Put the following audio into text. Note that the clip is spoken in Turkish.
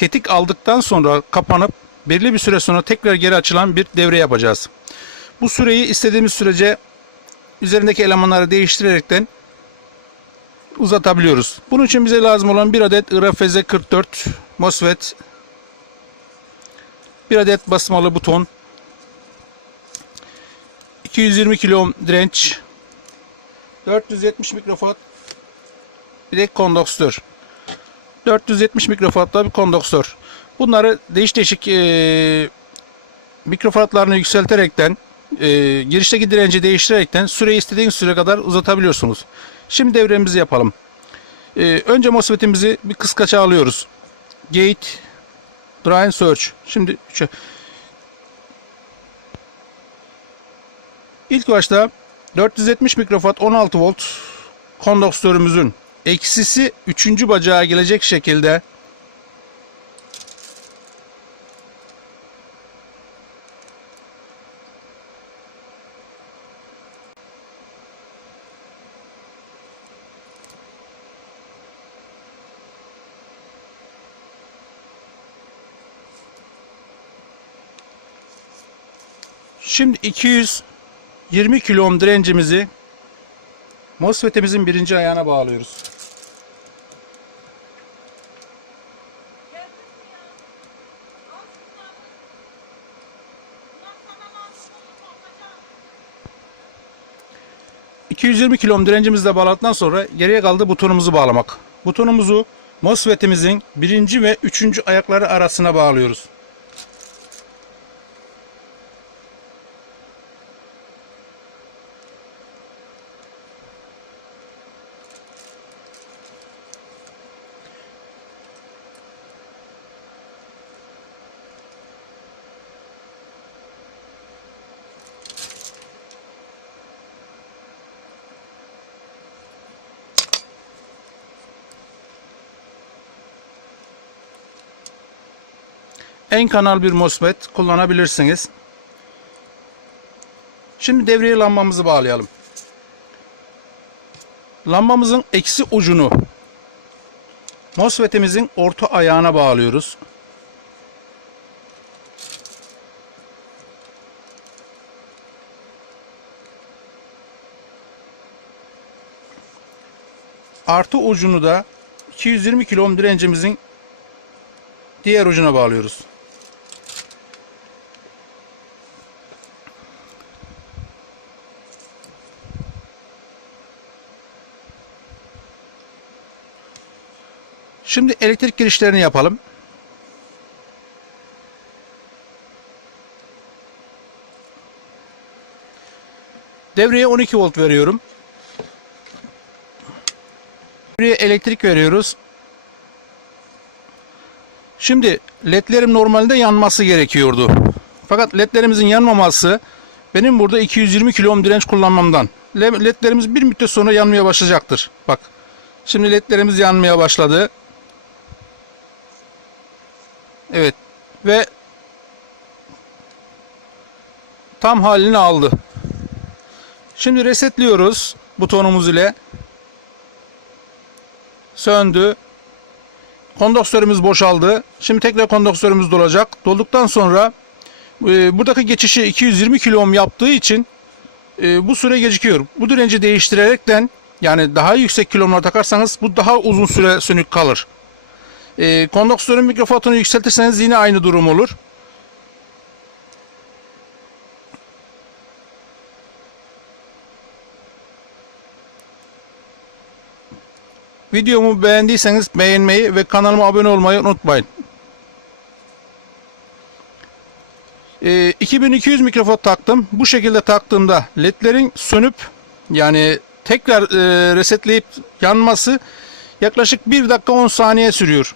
tetik aldıktan sonra kapanıp belirli bir süre sonra tekrar geri açılan bir devre yapacağız. Bu süreyi istediğimiz sürece üzerindeki elemanları değiştirerekten uzatabiliyoruz. Bunun için bize lazım olan bir adet IRFZ 44 MOSFET, bir adet basmalı buton, 220 kilo ohm direnç, 470 mikrowatt bir de kondansatör. 470 mikrowattla bir kondansatör. Bunları değiş değişik e, mikrowattlarını yükselterekten e, girişteki direnci değiştirerekten süreyi istediğiniz süre kadar uzatabiliyorsunuz. Şimdi devremizi yapalım. E, önce MOSFET'imizi bir kıskaça alıyoruz. Gate Drain Search. Şimdi ilk başta 470 mikrowatt 16 volt kondansatörümüzün eksisi 3. bacağa gelecek şekilde Şimdi 220 kilo ohm direncimizi MOSFET'imizin birinci ayağına bağlıyoruz. ...220 kilo ohm direncimizi de bağladıktan sonra geriye kaldı butonumuzu bağlamak. Butonumuzu MOSFET'imizin birinci ve üçüncü ayakları arasına bağlıyoruz. En kanal bir MOSFET kullanabilirsiniz. Şimdi devreye lambamızı bağlayalım. Lambamızın eksi ucunu MOSFET'imizin orta ayağına bağlıyoruz. Artı ucunu da 220 kilo ohm direncimizin diğer ucuna bağlıyoruz. Şimdi elektrik girişlerini yapalım. Devreye 12 volt veriyorum. Devreye elektrik veriyoruz. Şimdi ledlerim normalde yanması gerekiyordu. Fakat ledlerimizin yanmaması benim burada 220 kilo ohm direnç kullanmamdan. Ledlerimiz bir müddet sonra yanmaya başlayacaktır. Bak. Şimdi ledlerimiz yanmaya başladı. Evet. Ve tam halini aldı. Şimdi resetliyoruz butonumuz ile. Söndü. Kondansatörümüz boşaldı. Şimdi tekrar kondansatörümüz dolacak. Dolduktan sonra e, buradaki geçişi 220 kilo yaptığı için e, bu süre gecikiyor. Bu direnci değiştirerekten yani daha yüksek kilo ohmlar takarsanız bu daha uzun süre sönük kalır. E, kondansatörün mikrofonunu yükseltirseniz yine aynı durum olur. Videomu beğendiyseniz beğenmeyi ve kanalıma abone olmayı unutmayın. Ee, 2200 mikrofon taktım. Bu şekilde taktığımda ledlerin sönüp yani tekrar e, resetleyip yanması yaklaşık 1 dakika 10 saniye sürüyor.